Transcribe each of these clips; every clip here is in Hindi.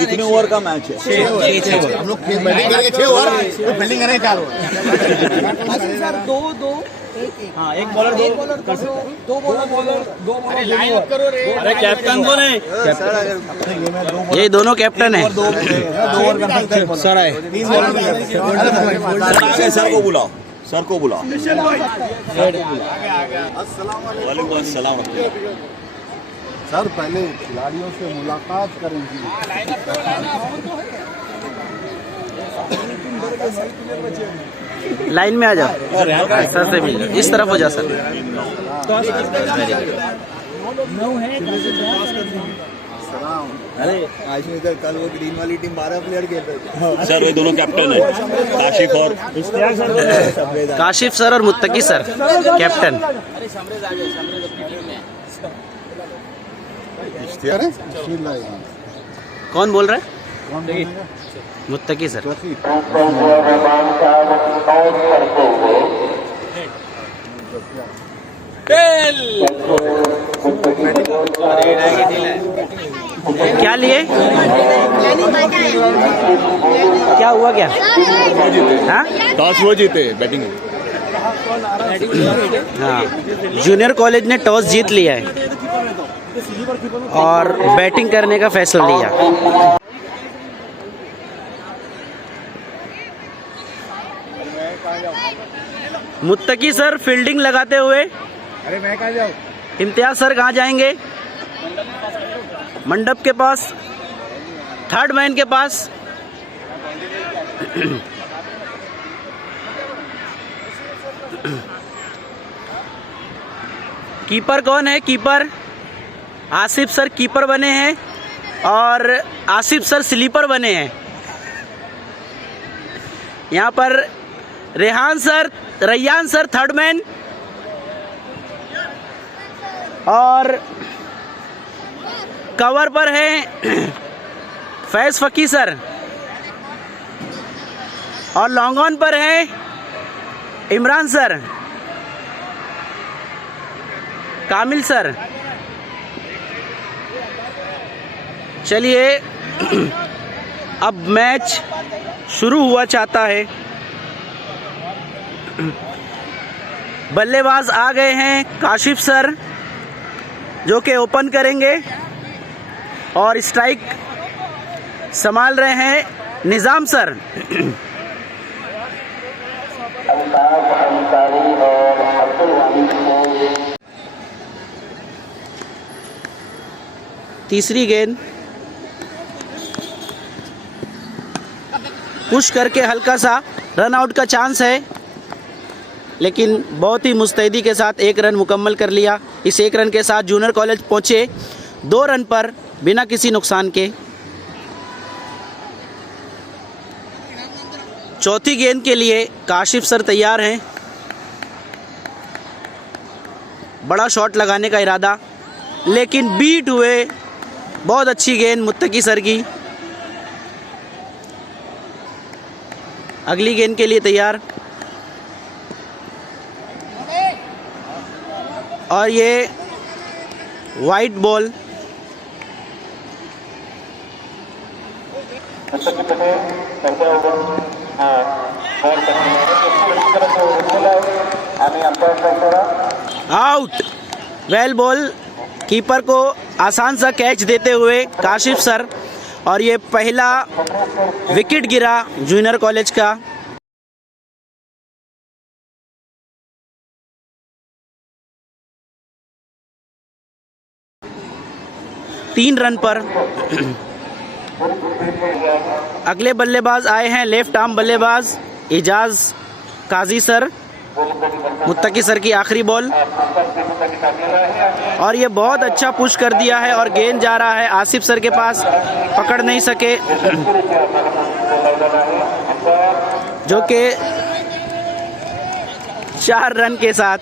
कितने ओवर का मैच है? 6 हम लोग बैटिंग करेंगे 6 ओवर, फील्डिंग करेंगे 4 ओवर। हाँ, एक बॉलर दो बॉलर। अरे कैप्टन कौन है? ये दोनों कैप्टन है। 2 ओवर कर सकते हैं सर। आए 3 बॉलर। सर को बुलाओ, सर को बुलाओ। वालेकुम अस्सलाम। सर पहले खिलाड़ियों से मुलाकात करेंगे। लाइन में आ जाओ, सर से मिल, इस तरफ हो जा सर। अरे आज में इधर कल वो ग्रीन वाली टीम 12 प्लेयर खेल रहे थे सर। वो दोनों कैप्टन है, काशिफ और काशिफ सर और मुत्तकी सर कैप्टन। कौन बोल रहा है? मुत्तकी सर। क्या लिए? क्या हुआ क्या? हाँ? टॉस वो जीते बैटिंग। हाँ, जूनियर कॉलेज ने टॉस जीत लिया है और बैटिंग करने का फैसला लिया। मुत्तकी सर फील्डिंग लगाते हुए। अरे मैं कहाँ जाऊँ? इम्तियाज सर कहाँ जाएंगे? मंडप के पास, थर्ड मैन के पास। कीपर कौन है? कीपर आसिफ सर कीपर बने हैं और आसिफ सर स्लीपर बने हैं। यहाँ पर रैयान सर थर्ड मैन और कवर पर है फैज फकी सर और लॉन्ग ऑन पर है इमरान सर, कामिल सर। चलिए अब मैच शुरू हुआ चाहता है। बल्लेबाज आ गए हैं काशिफ सर जो कि ओपन करेंगे और स्ट्राइक संभाल रहे हैं निज़ाम सर। तीसरी गेंद पुश करके हल्का सा रन आउट का चांस है, लेकिन बहुत ही मुस्तैदी के साथ 1 रन मुकम्मल कर लिया। इस 1 रन के साथ जूनियर कॉलेज पहुंचे 2 रन पर बिना किसी नुकसान के। चौथी गेंद के लिए काशिफ सर तैयार हैं। बड़ा शॉट लगाने का इरादा, लेकिन बीट हुए। बहुत अच्छी गेंद मुत्तकी सर की। अगली गेंद के लिए तैयार और ये white ball. Out. Well ball. Keeper को आसान सा कैच देते हुए काशिफ सर, और ये पहला विकेट गिरा जूनियर कॉलेज का। तीन रन पर। अगले बल्लेबाज आए हैं लेफ्ट आर्म बल्लेबाज इजाज काजी सर। मुत्तकी सर की आखिरी बॉल और ये बहुत अच्छा पुश कर दिया है और गेंद जा रहा है आसिफ सर के पास, पकड़ नहीं सके, जो कि 4 रन के साथ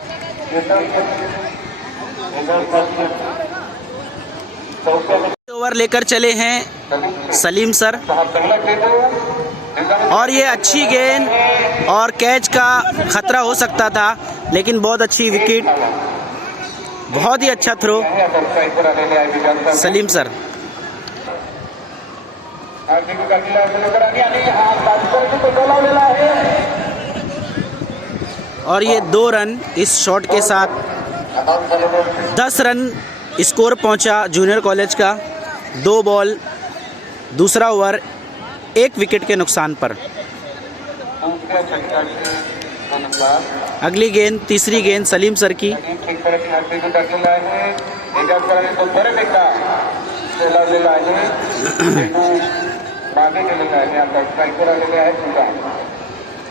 ओवर लेकर चले हैं सलीम सर। और ये अच्छी गेंद और कैच का खतरा हो सकता था, लेकिन बहुत अच्छी विकेट, बहुत ही अच्छा थ्रो सलीम सर। और ये 2 रन इस शॉट के साथ 10 रन स्कोर पहुंचा जूनियर कॉलेज का। 2 बॉल दूसरा ओवर 1 विकेट के नुकसान पर। अगली गेंद तीसरी गेंद सलीम सर की।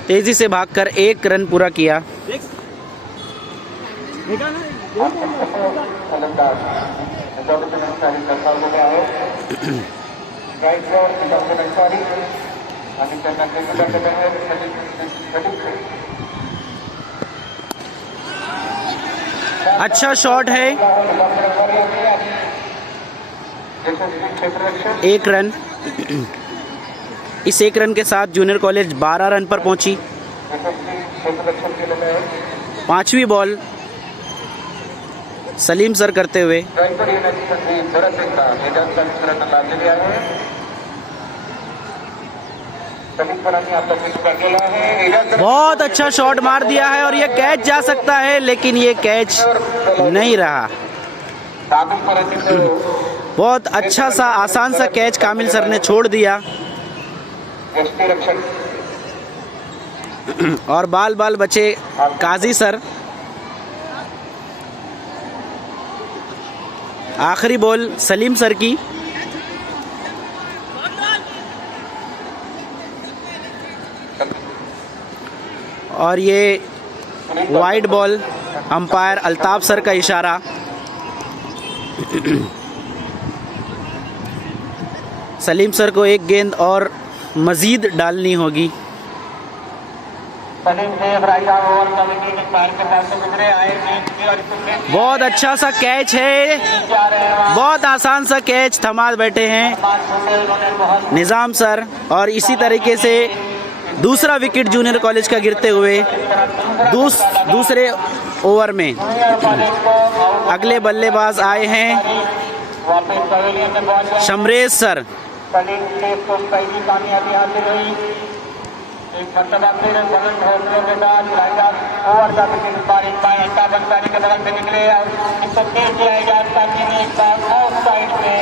तेजी से भागकर 1 रन पूरा किया। अच्छा शॉट है। 1 रन। इस 1 रन के साथ जूनियर कॉलेज 12 रन पर पहुंची। 5वीं बॉल सलीम सर करते हुए। बहुत अच्छा शॉट मार दिया है और ये कैच जा सकता है, लेकिन ये कैच नहीं रहा। बहुत अच्छा सा आसान सा कैच कामिल सर ने छोड़ दिया और बाल बाल बचे काजी सर। आखिरी बॉल सलीम सर की। और ये wide ball, umpire Altaf sir का इशारा। सलीम सर को 1 गेंद और मजीद डालनी होगी। बहुत अच्छा सा कैच है, बहुत आसान सा कैच थमा बैठे हैं निज़ाम सर। और इसी तरीके से दूसरा विकेट जूनियर कॉलेज का गिरते हुए दूसरे ओवर में अगले बल्लेबाज आए हैं शमरेज सर। एक मरतबा फिर बलंद हौसलों के साथ ओवर का विकेट पारी अंटा बंसारी के तरफ से निकले और इसको तेज किया जाए ताकि एक बार आउट साइड में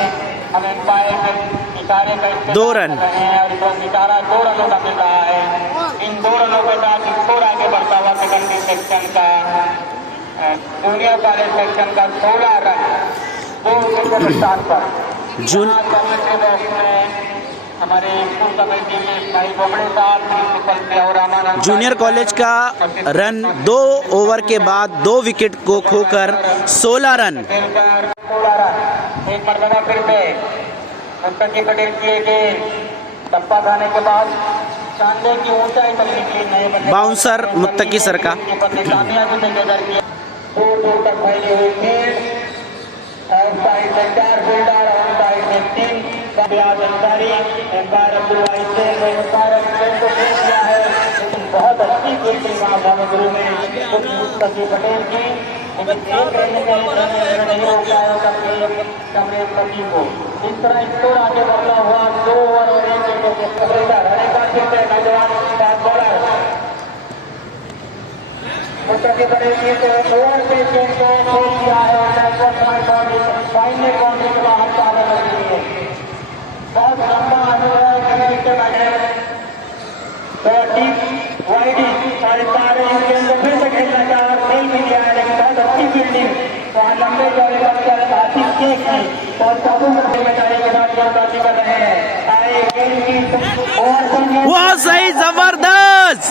हम एम्पायर के इशारे का 2 रन और इशारा 2 रनों का मिल रहा है। इन 2 रनों के साथ स्कोर आगे बढ़ता हुआ सेकेंडरी सेक्शन का जूनियर कॉलेज सेक्शन का 16 रन 2 विकेट के नुकसान पर। जूनियर कॉलेज का रन 2 ओवर के बाद 2 विकेट को खोकर 16 रन। एक मरतबा फिर से मुत्तकी पटेल किए गए टप्पा खाने के बाद चांदे की ऊंचाई तक निकली। बाउंसर मुत्तकी सर का। दूर तक फैली हुई फील्ड, साइड में 4 फील्डर और साइड में 3 अंसारी एम्पायर अब्दुल्ला को पेश किया है। लेकिन बहुत अच्छी फील्डिंग वहाँ भावगुरु में मुत्तकी पटेल की, लेकिन 1 रन में नहीं हो गया होगा कमरेज पति को। इस तरह स्कोर आगे बढ़ता हुआ 2 ओवर और 1 विकेट के सफलता रहने का फिर से नौजवान फास्ट बॉलर मुत्तकी पटेल की तो ओवर पे गेंद को खोल दिया है और फाइनल बाउंड्री के बाहर पाने लगी है। बहुत लंबा सारे गेंद को फिर से खेलना चाहा और खेल भी दिया है, लेकिन बहुत अच्छी फील्डिंग वहाँ लंबे चौड़े आसिफ के की और काबू जिम्मेदारी के साथ गेंदबाजी कर रहे हैं। आए गेंद की बहुत सही, जबरदस्त।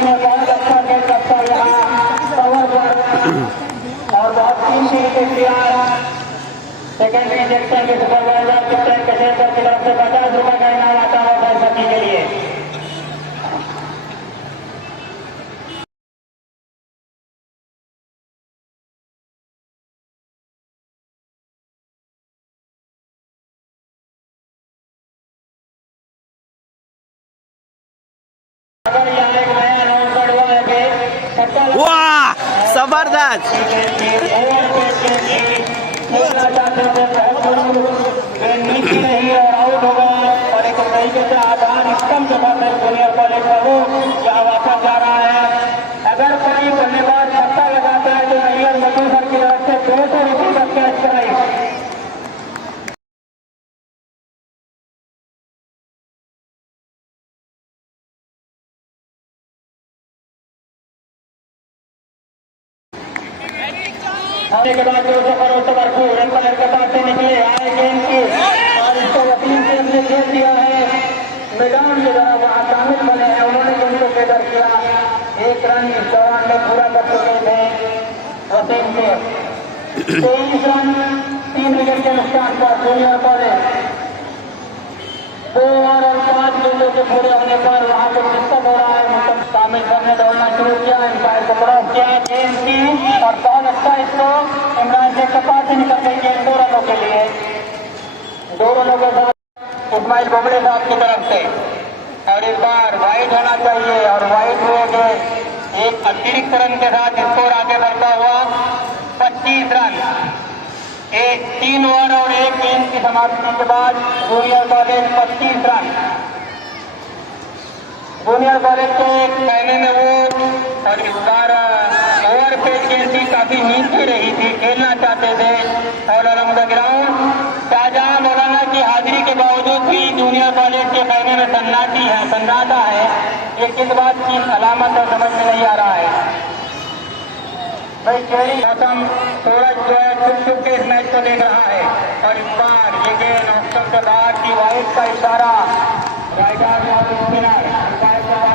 ने बहुत अच्छा गेंद रखा यहाँ कवर पर और बहुत 3 विकेट दिया। सेकेंडरी सेक्शन के सुपरवाइजर कैप्टन कशेर सर की तरफ से 50 रुपए का इनाम आता है फैसला के लिए। अगर यहाँ एक नया अनाउंसमेंट हुआ है, वाह जबरदस्त। नीति नहीं और आराम के साथ जूनियर कॉलेज का वो यहाँ वापस जा रहा है। अगर कोई बल्लेबाज छक्का लगाता है तो नैयर मधु सर की तरफ से 200 रुपये का कैश कराई। आने के बाद 200 पर रन के साथ से निकले आए गेंद की और इसको वसीम से हमने खेल दिया है मैदान की तरफ। वहाँ शामिल बने हैं, उन्होंने गेंद को बेदर किया। 1 रन इस दौरान में पूरा कर चुके थे वसीम से। 23 रन 3 विकेट के नुकसान पर जूनियर कॉलेज 2 ओवर और 5 गेंदों के पूरे होने पर वहाँ पर दिक्कत हो रहा है। मतलब शामिल सर ने दौड़ना शुरू किया, एम्पायर को क्रॉस किया गेंद की और बहुत अच्छा इसको इमरान शेख के पास से निकल गई गेंद 2 रनों के लिए। 2 रनों के साथ इस्माइल बोबड़े साहब की तरफ से और इस बार वाइड होना चाहिए और वाइड हुए गए। एक अतिरिक्त रन के साथ स्कोर आगे बढ़ता हुआ 25 रन। 3 ओवर और 1 गेंद की समाप्ति के बाद junior college 25 run. Junior college के कहने में वो और इस बार ओवर पेज गेंद भी काफी नीचे रही थी, खेलना चाहते थे और अलॉन्ग द ग्राउंड शाहजहां मौलाना की हाजिरी के बावजूद भी जूनियर कॉलेज के कहने में सन्नाटा है। ये किस बात की अलामत है समझ में नहीं आ रहा है। भाई चेरी मौसम सूरज जो है चुप के इस मैच को देख रहा है और इस बार ये गेंद ऑप्शन के बाद की वाइड का इशारा राइडर स्पिनर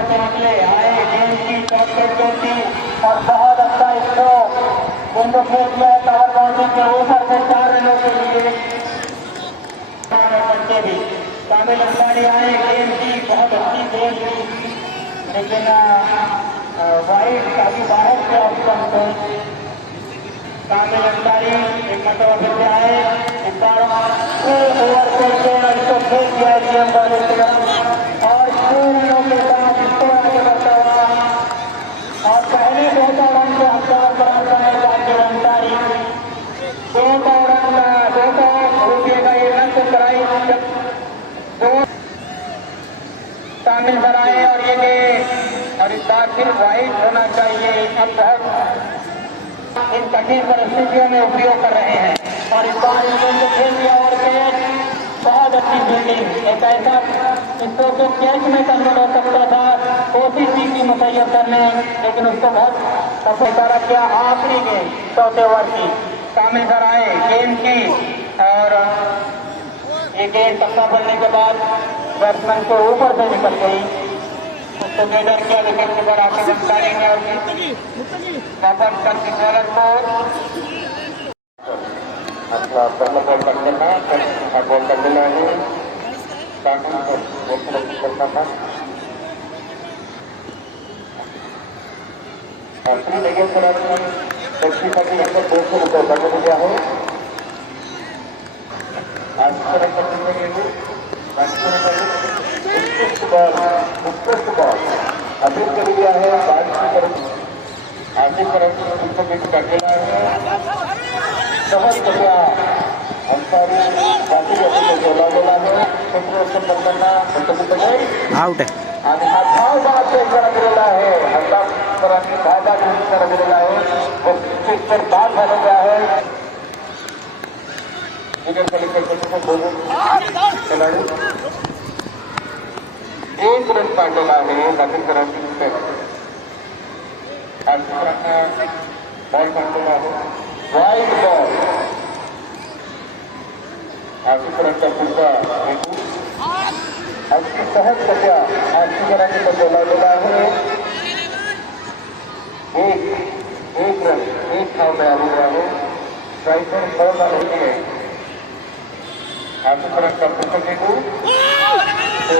से निकले आए गेंद की शॉर्ट थी और बहुत अच्छा इसको गेंद खेल दिया है कवर बाउंड्री के ऊपर से 4 रनों के लिए। बच्चे भी शामिल अंसारी आए, गेंद की बहुत अच्छी गेंद थी लेकिन वाइड काफी बाहर से ऑप्शन थे। शामिल अंसारी एक मतलब फिर से आए, इस बार ओवर खेलते हैं इसको खेल दिया है जीएम कॉलेज की तरफ और 6 रनों के साथ इसको आगे बढ़ता हुआ और पहले 200 रन के हकदार बनाता है शामिल अंसारी। 200 रुपये का ये रन तो कराई शामिल बनाए और ये और इस बार फिर वाइड होना चाहिए। अब बहुत इन कठिन परिस्थितियों में उपयोग कर रहे हैं और इस बार इन्होंने खेल दिया और बहुत अच्छी फील्डिंग। एक ऐसा इसको तो कैच में कन्वर्ट हो सकता था, कोशिश की थी मुसैयद करने लेकिन उसको बहुत सफलता किया। आखिरी गेंद 4थे ओवर की शामिल कराए गेंद की और ये गेंद टप्पा बनने के बाद बैट्समैन को ऊपर से निकल गई। उसको बेदर किया विकेट कीपर आके अंसारी ने और वापस करके बॉलर को अपना पहला बॉल कर देना बॉल कर देना है करना था। श्री लेकिन टैक्सी का भी लगभग 200 रुपये बन गया है। आज की तरफ उत्कृष्ट बॉल अभी कर दिया है। बाइक की तरफ आगे तरफ उसको भी कर देना है। बहुत बढ़िया अंसारी काफी अपने जोला बोला है आउट है। आणि हा धाव बाद इशारा दिलेला आहे। अंताकरांनी धावबाद इशारा दिलेला आहे व पिचवर बाद झालेला आहे। एक रन पाडलेला आहे नागरिकांनी बॉल पाडलेला आहे वाईड बॉल आशिकरांचा पुढचा हेतू अगदी सहजरित्या आशिकरांनी तो बोलावलेला आहे। एक रन एक धाव मिळालेली आहे। स्ट्रायकर फरक आलेली आहे। आशिकरांचा पुढचा हेतू तो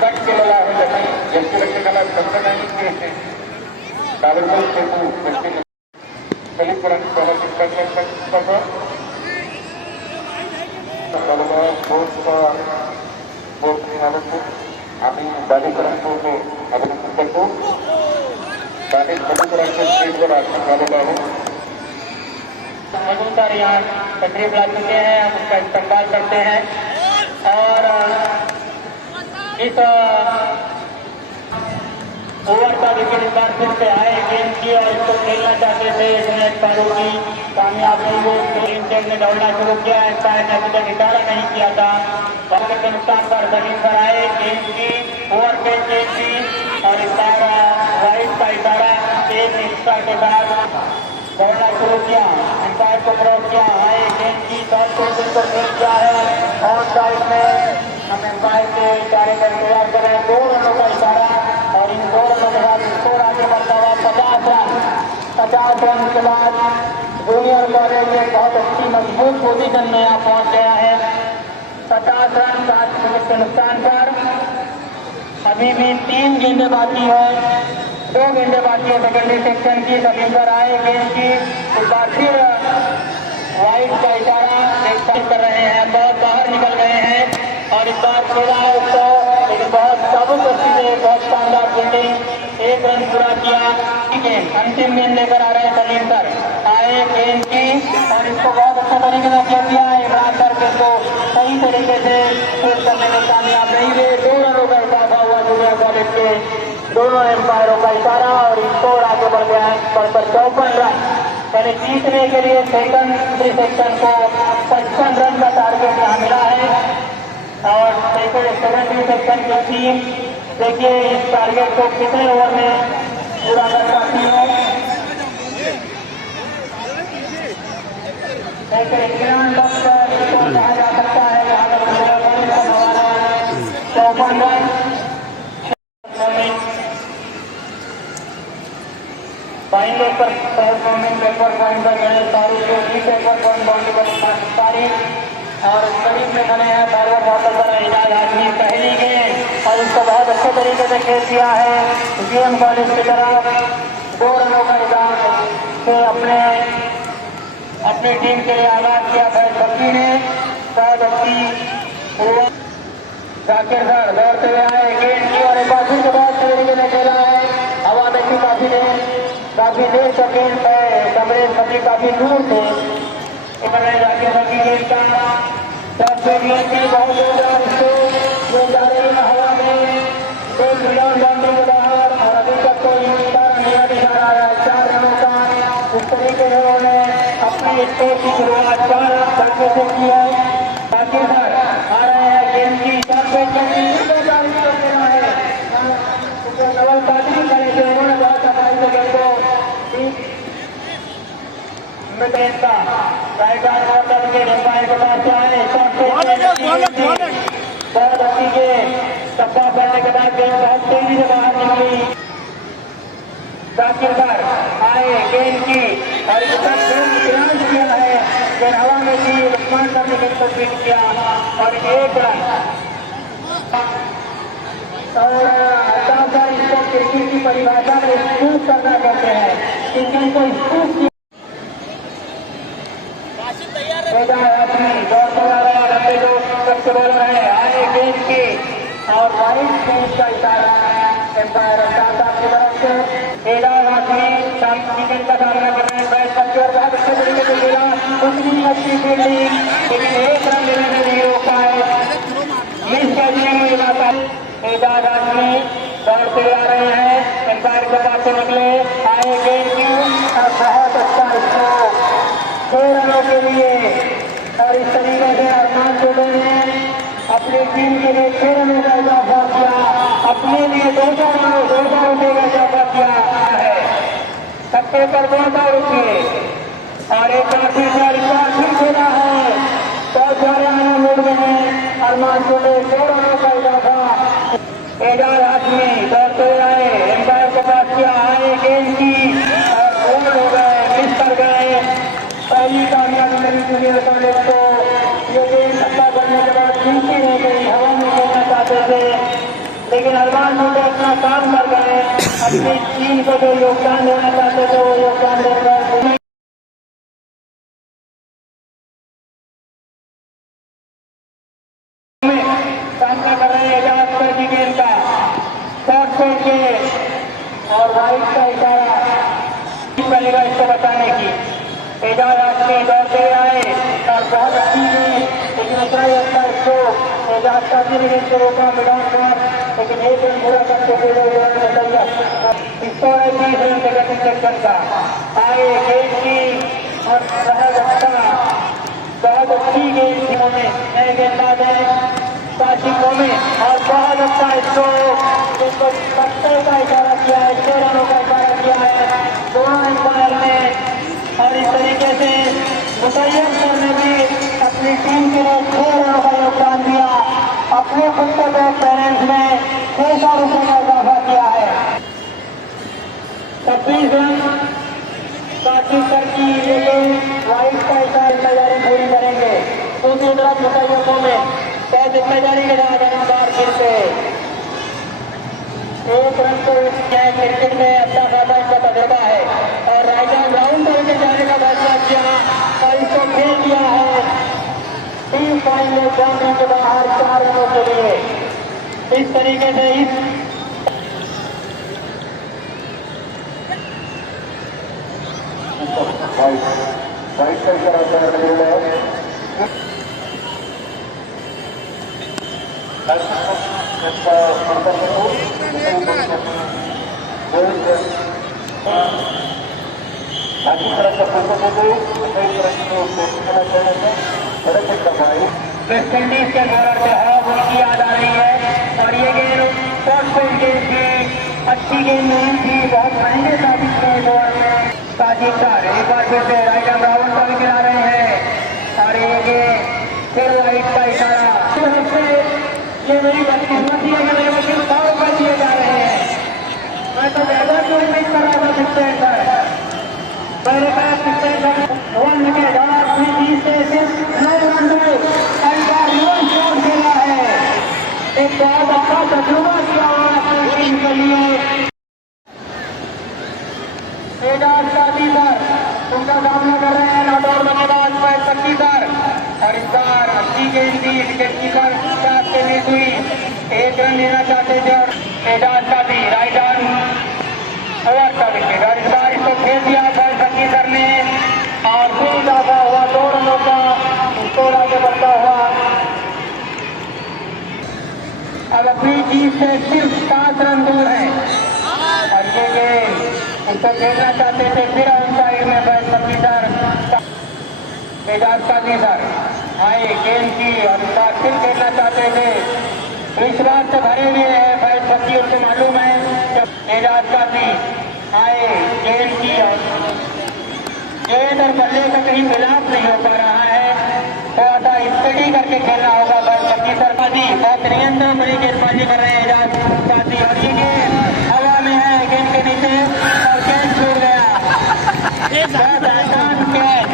कट केलेला आहे त्यांनी यष्टीरक्षकाला बंद नाही केले ताबडतोब हेतू कलिपर्यंत प्रवासित करण्यासाठी आम्ही बालेकरांचे अभिनंदन करतो। बालेकरांच्या स्टेजवर आगमन झालेलं आहे। मजूमदार यहाँ तकरीब ला चुके हैं, हम उसका इस्तेमाल करते हैं और इस ओवर का विकेट इस बार फिर से आए गेंद की और इसको खेलना चाहते थे, इसमें एम्पायरों की कामयाब नहीं हुई। इंटेक ने दौड़ना शुरू किया, एम्पायर ने अभी तक इशारा नहीं किया था। विकेट के नुकसान पर जमीन पर आए गेंद की ओवर पे गेंद की और इशारा राइट का इशारा एक एक्स्ट्रा के साथ दौड़ना शुरू किया, एम्पायर को क्रॉस किया, आए गेंद की शॉर्ट पोजीशन पर खेल किया है और साइड में हम एम्पायर के इशारे का इंतजार कर रहे हैं। 2 रनों का इशारा और इन 2 रनों के बाद स्कोर आगे बढ़ता हुआ 50 रन। 50 रन के बाद जूनियर कॉलेज एक बहुत अच्छी मजबूत पोजीशन में यहाँ पहुंच गया है। 50 रन 7 विकेट के नुकसान पर अभी भी 3 गेंदें बाकी है, 2 गेंदें बाकी है सेकेंडरी सेक्शन की। जमीन पर आए गेंद की एक बार फिर वाइड का इशारा कर रहे हैं, बहुत बाहर निकल गए हैं और इस बार खेला है उसको, लेकिन बहुत जबरदस्ती से बहुत शानदार फील्डिंग, 1 रन पूरा किया। अंतिम गेंद लेकर आ रहे हैं सलीम सर, आए गेंद की और इसको बहुत अच्छे तरीके से खेल दिया है इमरान सर के, तो सही तरीके से खेल करने में कामयाब नहीं हुए। 2 रनों का इजाफा हुआ जूनियर कॉलेज के दोनों एम्पायरों का इशारा और स्कोर आगे बढ़ गया है 54 रन। यानी जीतने के लिए सेकंडरी सेक्शन को 55 रन का टारगेट यहाँ मिला है और सेकंडरी सेक्शन की टीम देखिए इस टारगेट को कितने ओवर में पूरा कर पाती है। कहा जा सकता है यहाँ पर 54 रन। बाइंग पर परफॉर्मिंग बैकवर्ड पॉइंट पर गए सारू जो भी बैकवर्ड पॉइंट बाउंड्री पर सारी और करीब में खड़े हैं फॉरवर्ड बॉलर पर इजाज आदमी पहली गेंद और इसको बहुत अच्छे तरीके से खेल दिया है जीएम कॉलेज की तरफ। 2 रनों का इजाज से अपनी टीम के लिए आगाज किया फैज बक्की ने, बहुत अच्छी जाकिर सर दौड़ते हुए आए गेंद की और एक बार फिर बहुत तरीके से खेला है, हवा में भी काफी देर तक गेंद है, कमरे सभी काफी दूर थे। जाकिर सर की गेंद का सबसे गेंद की बहुत जोरदार इसको जा रही है हवा में 2 मिलियन बाउंड्री के बाहर और अभी तक कोई इशारा नहीं दिखा रहा है। 4 रनों का इस तरीके से उन्होंने अपनी स्कोर की शुरुआत 4 रन करके से की है। जाकिर सर आ रहे हैं गेंद की राइट आर्म वाटर के एम्पायर के पास आए बहुत अच्छी गेंद टप्पा करने के बाद गेंद बहुत तेजी से बाहर निकली। जाकिर सर आए गेंद की और इस पर गेंद किया है, गेंद हवा में थी, उस्मान सर ने गेंद को स्विंग किया और 1 रन। और सर इसको क्रिकेट की परिभाषा में स्कूप करना कहते हैं, क्रिकेट को स्कूप बॉलर है आए गेंद की और वाइड गेंद का इशारा एम्पायर की तरफ से एजाज आदमी विकेट का सामना कर रहे हैं। बैट करके और बहुत अच्छे तरीके से खेला, उतनी अच्छी फील्डिंग, लेकिन 1 रन लेने में नहीं रोक पाए, मिस कर दिए इलाका। एजाज आदमी दौड़ते आ रहे हैं, एम्पायर के पास से निकले, आए गेंद की और बहुत अच्छा इसको 6 रनों के लिए और इस तरीके से अरमान जोड़े ने अपनी टीम के लिए 6 रनों का इजाफा किया, अपने लिए 200 रुपये का इजाफा किया है। छक्के पर 200 रुपये और एक बार फिर खेला है, बहुत सारे आने मूड में है अरमान जोड़े। 2 रनों का इजाफा एजाज आदमी दौड़ते आए, एम्पायर के पास किया, आए गेंद की और गोल हो गए, मिस कर गए। पहली कामयाबी मिली जूनियर कॉलेज को, ये गेंद धक्का करने के बाद नीचे हो गई, हवा में खेलना चाहते थे लेकिन अरमान मुझे अपना काम कर गए, अपनी टीम को जो योगदान देना चाहते थे वो योगदान देकर सामना कर रहे हैं एजाज पर की गेंद का शॉर्ट फेंक के और वाइड का इशारा पड़ेगा इसको बचाने की। एजाज आदमी दौड़ते आए और बहुत अच्छी गेंद, लेकिन उतना ही अच्छा इसको एजाज का भी गेंद को रोका मिडान पर लेकिन 1 रन पूरा करते हुए स्कोर है 20 रन सेकंड सेक्शन का। आए गेंद की और बहुत अच्छी गेंद थी में नए गेंदबाज है काशिकों में और बहुत अच्छा स्ट्रोक इसको 70 का इशारा किया है, 6 रनों का इशारा किया है दोनों अंपायर ने। और इस तरीके से मुतय्यब सर ने भी अपनी टीम के लिए 6 रनों का योगदान दिया, अपने खुद के बैलेंस में 600 रुपये का इजाफा किया है। 26 रन काशिक सर की वाइट का इशारा जिम्मेदारी पूरी करेंगे। दूसरी तरफ मुतय्यबों में तय जिम्मेदारी के साथ अनाबार खेलते 1 रन को क्रिकेट में अच्छा खासा इनका तजुर्बा है और राइडर ग्राउंड पर विकेट जाने का फैसला किया और इसको खेल दिया है 3 पॉइंट बाउंड्री के बाहर 4 रनों के लिए। इस तरीके से इस वाइट का इशारा वेस्ट इंडीज के बॉलर से हवा उनकी याद आ रही है और ये गेंद शॉर्ट पेस गेंद थी, अच्छी गेंद नहीं थी, बहुत महंगे साबित हुए बॉल में। काशिक सर एक बार फिर से राइट आर्म राउंड का विकेट आ रहे हैं और ये फिर वाइट का इशारा। ये मेरी बदकिस्मती है कि मेरे को सिर्फ 100 रुपये दिए जा रहे हैं। मैं तो ज्यादा क्यों नहीं कर रहा था पिछले सर मेरे पास पिछले सर 1 विकेट और अपनी टीम से सिर्फ 9 रन हुए रिवर्स शॉट खेला है। एक बहुत अच्छा तजुर्बा किया हुआ अपनी टीम के लिए। एजाज काजी सर उनका सामना कर रहे हैं नॉट आउट बल्लेबाज पर शक्ति सर और इस बार अच्छी गेंद थी विकेट कीपर के लिए हुई 1 रन लेना चाहते थे और एजाज काजी राइट आर्म ओवर का विकेट और इस बार इसको खेल दिया पर शक्ति सर ने और फिर इजाफा हुआ 2 रनों का स्कोर आगे बढ़ता हुआ। अब अपनी जीत से सिर्फ 5 रन दूर है और ये गेंद उसको खेलना चाहते थे फिर आउटसाइड में बैट शक्ति सर एजाज काजी सर आए गेंद की और इस बार फिर खेलना चाहते थे। विश्वास से भरे हुए हैं बैट शक्ति उनको मालूम है जब एजाज काजी आए गेंद की और गेंद और बल्ले का कहीं मिलाप नहीं हो पा रहा है, थोड़ा सा स्टडी करके खेलना होगा बैट शक्ति सर। काजी बहुत नियंत्रण बड़ी गेंदबाजी कर रहे हैं एजाज काजी और ये गेंद हवा में है गेंद के नीचे और गेंद छूट गया। बहुत आसान कैच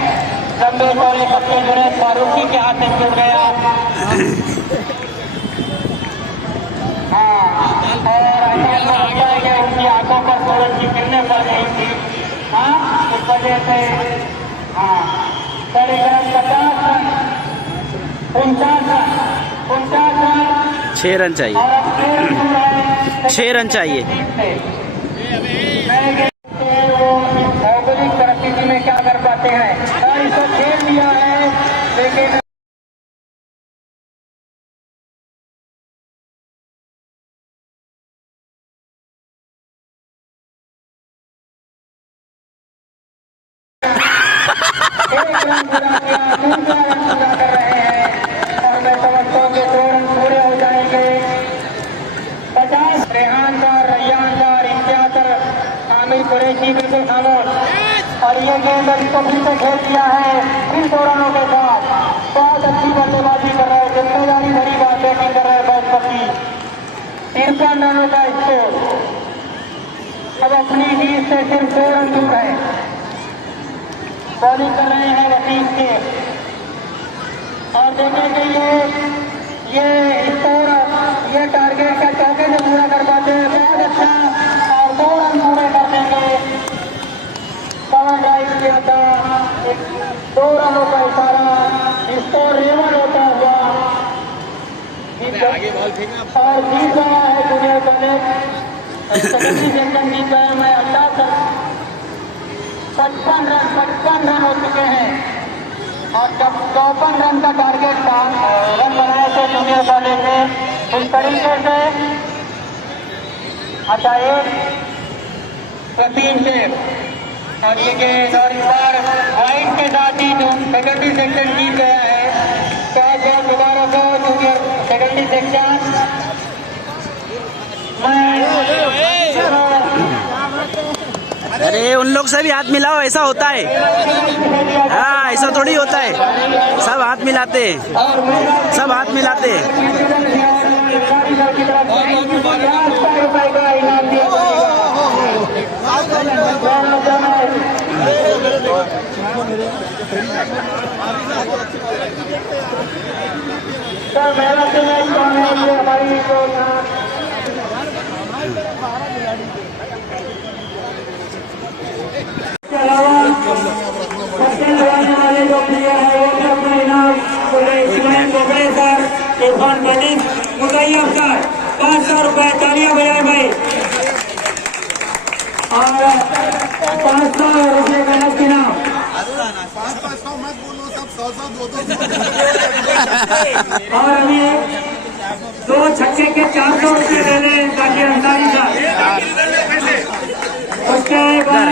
लंबे चौड़े पत्ते जुनेद फारूकी के हाथ में छूट गया। हाँ और ऐसा लगता है कि उनकी आंखों पर सूरज की किरणें पड़ गई थी। हाँ इस वजह से हाँ साढ़े 50 रन 49 रन 6 रन चाहिए 6 रन चाहिए। भौगोलिक परिस्थिति में क्या कर पाते हैं और इसको खेल दिया है लेकिन एक रन पूरा किया, दूसरा रन पूरा कर रहे हैं और मैं समझता हूँ कि 2 रन पूरे हो जाएंगे। 50 Rehan sir Rayyan sir Imtiaz sir Aamir Qureshi बिल्कुल खामोश और ये गेंद इसको फिर से खेल दिया है फिर 2 रनों के साथ। बहुत अच्छी बल्लेबाजी कर रहे हैं, जिम्मेदारी भरी बात बैटिंग कर रहे हैं बैट शक्ति। 53 रनों का स्कोर अब अपनी जीत से सिर्फ 2 रन दूर है। बॉलिंग कर रहे हैं वसीम के और देखें कि ये स्कोर ये टारगेट का चौके से पूरा कर पाते हैं बहुत अच्छा और 2 रन पूरे कर देंगे। पवन ड्राइव किया था 2 रनों का इशारा स्कोर रेवन होता हुआ और जीत रहा है जूनियर कॉलेज सेकेंडरी सेक्शन जीत रहा है। मैं 55 रन हो चुके हैं और जब 54 रन का टारगेट था रन बनाए थे जूनियर कॉलेज में। इस तरीके से अच्छा एक तीन से और ये गेंद और इस बार वाइट के साथ ही सेकेंडरी सेक्शन जीत गया है। बहुत बहुत मुबारक हो जूनियर सेकेंडरी सेक्शन। अरे उन लोग से भी हाथ मिलाओ, ऐसा होता है। हाँ, ऐसा थोड़ी होता है, सब हाथ मिलाते हैं, सब हाथ मिलाते हैं। हमारी के अलावा सबसे लगाने वाले जो प्लेयर है वो भी अपना इनाम इस्माइल बोगड़े सर, इरफान मलिक, मुतैयब सर 500 रुपए। तालियां बजाए भाई। और 500 रुपये का नकद इनाम। 500 मत बोलो, सब 100 200 और अभी 2 छक्के के 400 रुपये ले लें ताकि अंसारी सर। उसके बाद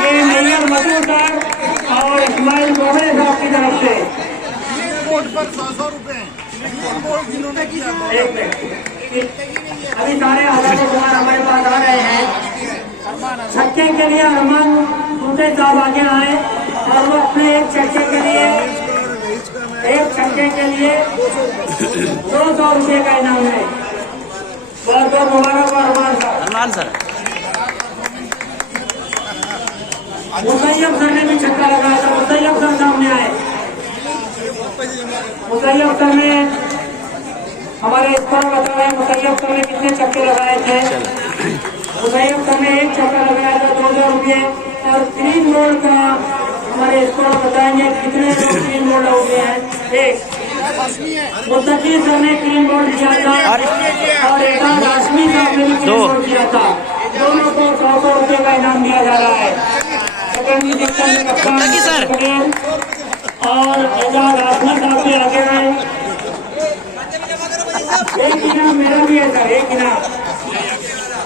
ये नैयर मधु सर और इस्माइल बोगड़े साहब की तरफ से बोर्ड पर 100 रुपए जिन्होंने किया। एक मिनट, अभी सारे आजादी कुमार हमारे पास आ रहे हैं। छक्के के लिए अरमान दूसरे साहब आगे आए और वो अपने एक छक्के के लिए 200 रुपये का इनाम है। बहुत बहुत मुबारक हो अरमान साहब। अरमान सर, मुतैयब सर ने भी छक्का लगाया था। मुतैयब सर सामने आए। मुतैयब सर ने हमारे स्कोर बता रहे हैं मुतैयब सर ने कितने छक्के लगाए थे। मुतैयब सर ने एक छक्का लगाया था 200 रुपये। और 3 बॉल का हमारे स्कोर बताएंगे कितने लोग 3 बॉल हो गए हैं। एक मुस्तकी सर ने 3 बॉल किया था और एक हाशमी साहब ने भी 3 बॉल किया था। दोनों को 100 रुपये का इनाम दिया जा रहा है। मुस्तकी सर और एजाज आसमा साहब भी आगे आए। एक इनाम मेरा भी है सर, एक इनाम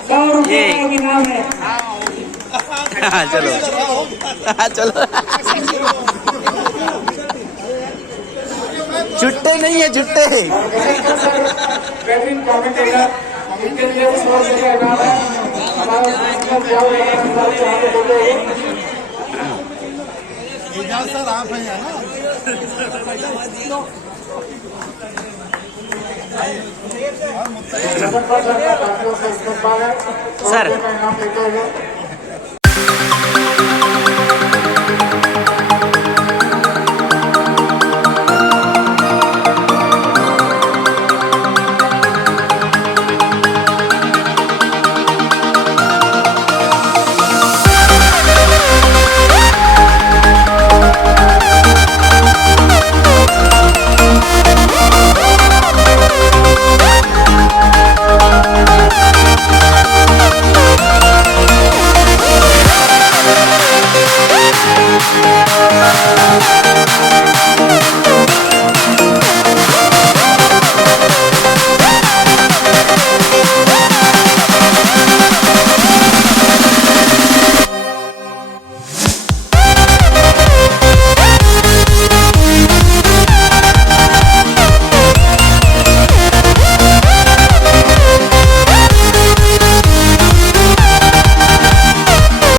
100 रुपये का एक इनाम है। हाँ, चलो हाँ, चलो। छुट्टे नहीं है, छुट्टे। इनके लिए 100 रुपये का इनाम है। एजाज सर आप हैं ना? सर,